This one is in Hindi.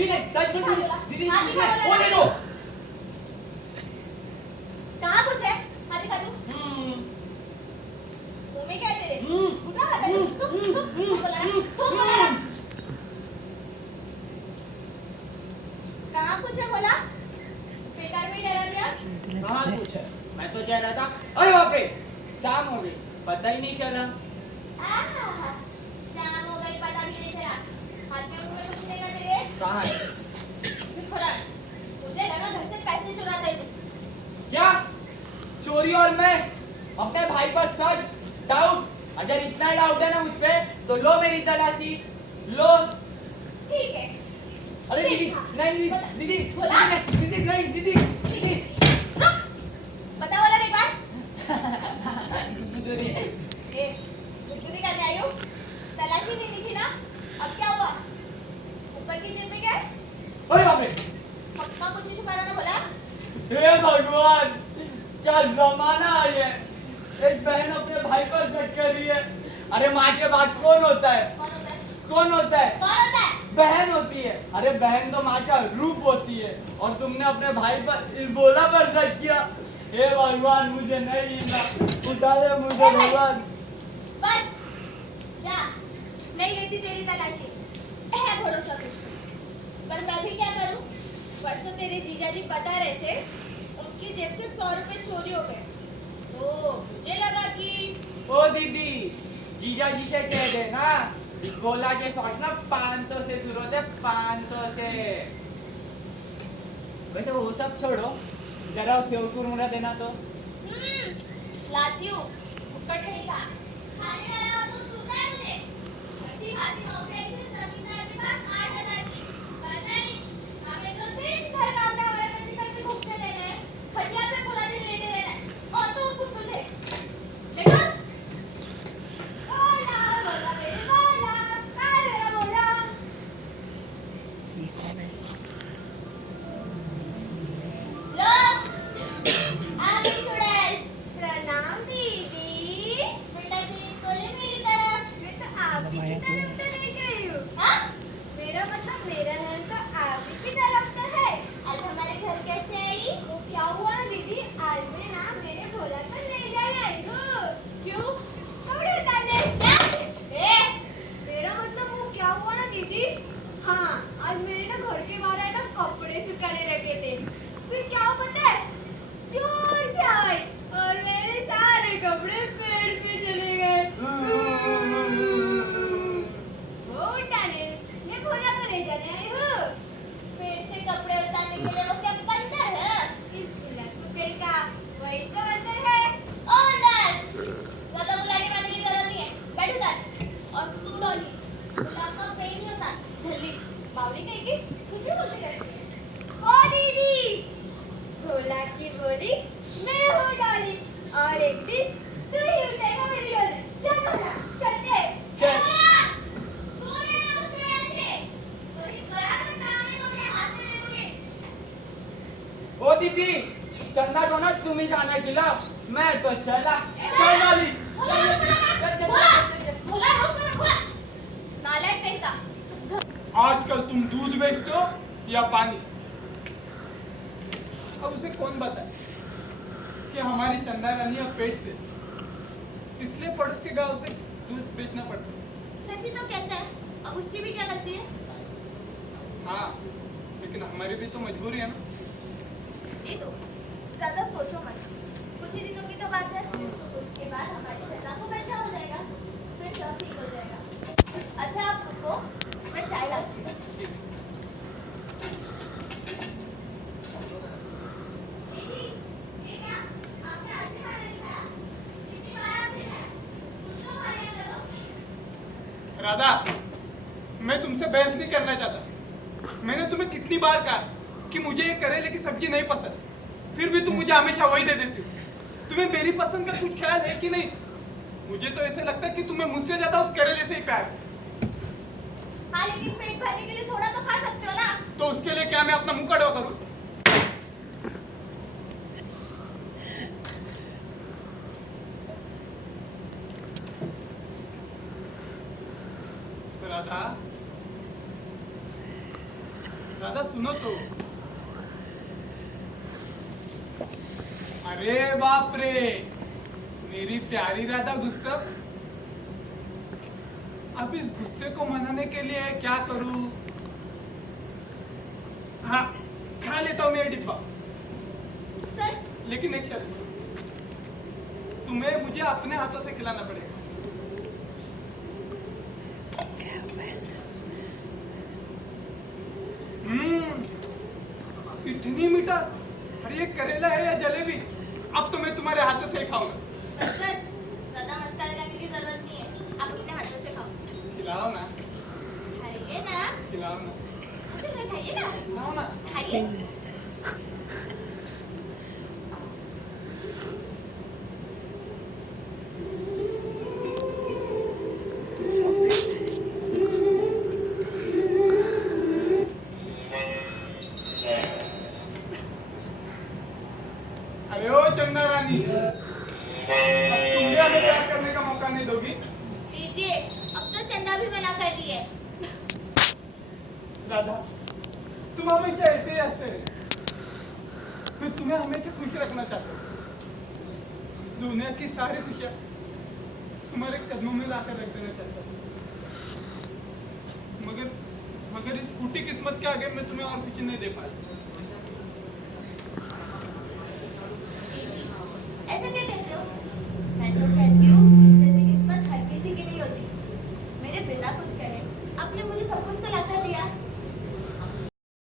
दीदी सच में दीदी वो ले लो। कहाँ कुछ है? हाथ दिखा दो। मुंह में क्या है तेरे? उठा हाथ दे। तू बोला ना। कहाँ कुछ है बोला? बेकार में डरा दिया। कहाँ कुछ है? मैं तो जा रहा था, अरे बाप रे शाम हो गई, पता ही नहीं चला। शाम हो गई पता भी नहीं चला। हाथ में मुंह में कुछ नहीं है तेरे? कहाँ है? मुझे लगा घर से पैसे चुराता है तू। क्या चोरी? और मैं अपने भाई पर शक, डाउट? अगर इतना डाउट है ना मुझ पे तो लो मेरी तलाशी लो। ठीक है। अरे दीदी नहीं दीदी बोला? दीदी नहीं दीदी दीदी रुक। बता बोला एक बार। ए, गुदगुदी करने आई हो? तलाशी देनी थी ना? अब क्या हुआ? ऊपर की जेब में क्या है? अरे बाप रे, पक्का कुछ भी छुपा रहा ना बोला? हे भगवान क्या जमाना है ये। एक बहन अपने भाई पर शक कर रही है। अरे माँ के बाद कौन होता है? कौन होता है? कौन होता है? कौन होता है? बहन होती है। अरे बहन तो माँ का रूप होती है और तुमने अपने भाई पर इल्बोला पर शक किया। हे भगवान मुझे नहीं हिला, उठा ले मुझे भगवान। बस जा, नहीं लेती तेरी तलाशी। है भरोसा कुछ नहीं। पर मैं भी क्या करूं? परसों तेरे जीजा जी बता रहे थे उनकी जेब से 100 रुपए चोरी हो गए, तो मुझे लगा कि ओ दीदी जीजा जी से कह देना गोला के शॉट ना 500 से शुरू होते, 500 से। वैसे वो सब छोड़ो, जरा सेव कुरमुरा देना तो। लाती हूँ मुक्कट नहीं का खाने वाला तो सुना है तुझे? अच्छी खासी नौकरी है जमींदार के पास 8,000 की। पता नहीं हमें तो सिर्फ घर का अपना वाला पैसे करके घूमते रहना है, खटिया पे पूरा दिन लेटे रहना है और तो उसको तुझे देखो बोला बोला मेरे बोला काय मेरा बोला। लो आगे चुड़ैल। प्रणाम दीदी। बेटा जी बोले मेरी तरफ। मैं तो आप ही की तरफ तो नहीं गई हूँ। हाँ? मेरा मतलब मेरा नाम तो आप ही की तरफ तो है। आज हमारे घर कैसे आई? वो क्या हुआ ना दीदी, आज मैं ना मेरे भोला को ले जाने आई हूँ। क्यों? कपड़े उतारने। क्या? मेरा मतलब वो क्या हुआ ना दीदी, हाँ आज मेरे ना घर के बाहर है ना कपड़े सुखाने रखे थे, फिर क्या हुआ पता है? जोर से आई और मेरे सारे कपड़े पेड़ पे चले गए। वो उठाने ये भोला को ले जाने आई हूँ। पेड़ से कपड़े उतारने के लिए वो क्या बंदर है? इस भोला को पेड़ का वही तो बंदर है। ओ बंदर, ज्यादा बुलाने वाले की जरूरत नहीं है, बैठ उधर। और तू डॉली, गुलाब का सही नहीं होता, झल्ली बावरी कहीं की कुछ भी बोलते रहती है। ओ दीदी, भोला की बोली मैं हूँ डॉली और एक दिन तू ही उठेगा मेरी डॉली। चल भोला चलते। चल। भोला, तूने ना उस पेड़ से वही गया तो ताने को अपने हाथ में दे दूंगी। ओ दीदी चंदा को ना तुम ही खाना खिलाओ, मैं तो चला। चल वाली भोला रुक भोला। नालायक कहीं का। आजकल तुम दूध बेचते हो या पानी? अब उसे कौन बताए कि हमारी चंदा रानी अब पेट से, इसलिए पड़ोस के गांव से दूध बेचना पड़ता है। सच्ची तो कहता है, अब उसकी भी क्या गलती है? हाँ लेकिन हमारी भी तो मजबूरी है ना। ये तो ज्यादा सोचो मत, कुछ ही दिनों की तो बात है, उसके बाद हमारी चंदा को बचा हो जाएगा, फिर सब ठीक हो जाएगा। अच्छा आप रुको, मैं चाय लाती हूँ। दीदी, ये क्या? आपने आज भी खाना नहीं खाया? कितनी बार आपने खाया? कुछ तो खाया करो। राधा, मैं तुमसे बहस नहीं करना चाहता। मैंने तुम्हें कितनी बार कहा कि मुझे ये करेले की सब्जी नहीं पसंद, फिर भी तुम मुझे हमेशा वही दे देती हो। तुम्हें मेरी पसंद का कुछ ख्याल है कि नहीं? मुझे तो ऐसे लगता है कि तुम्हें मुझसे ज्यादा उस करेले से ही प्यार है। हाँ लेकिन पेट भरने के लिए थोड़ा तो खा सकते हो ना। तो उसके लिए क्या मैं अपना मुंह कड़वा करूं? राधा, राधा सुनो तो। अरे बाप रे, मेरी प्यारी राधा गुस्सा। अब इस गुस्से को मनाने के लिए क्या करूं? हाँ, खा लेता हूँ मैं ये डिब्बा, सच? लेकिन एक शर्त, तुम्हें मुझे अपने हाथों से खिलाना पड़ेगा। इतनी मिठास। अरे ये करेला है या जलेबी? अब तो मैं तुम्हारे हाथों से ही खाऊंगा। बस बस, ज्यादा मस्का लगाने की जरूरत नहीं है, आप अपने हाथों से खाओ। खिलाओ ना, खाइए ना, खिलाओ ना, ऐसे खाइए ना, खिलाओ ना। खाइए। अरे ओ चंदा रानी, अब तुम भी हमें प्यार करने का मौका नहीं दोगी? लीजिए, अब तो चंदा भी मना कर रही है। राधा, तुम हमेशा ऐसे ही हंसते रहे। मैं तुम्हें हमेशा खुश रखना चाहता हूँ। दुनिया की सारी खुशियाँ तुम्हारे कदमों में लाकर रख देना चाहता हूँ। मगर इस फूटी किस्मत के आगे मैं तुम्हें और कुछ नहीं दे पाया।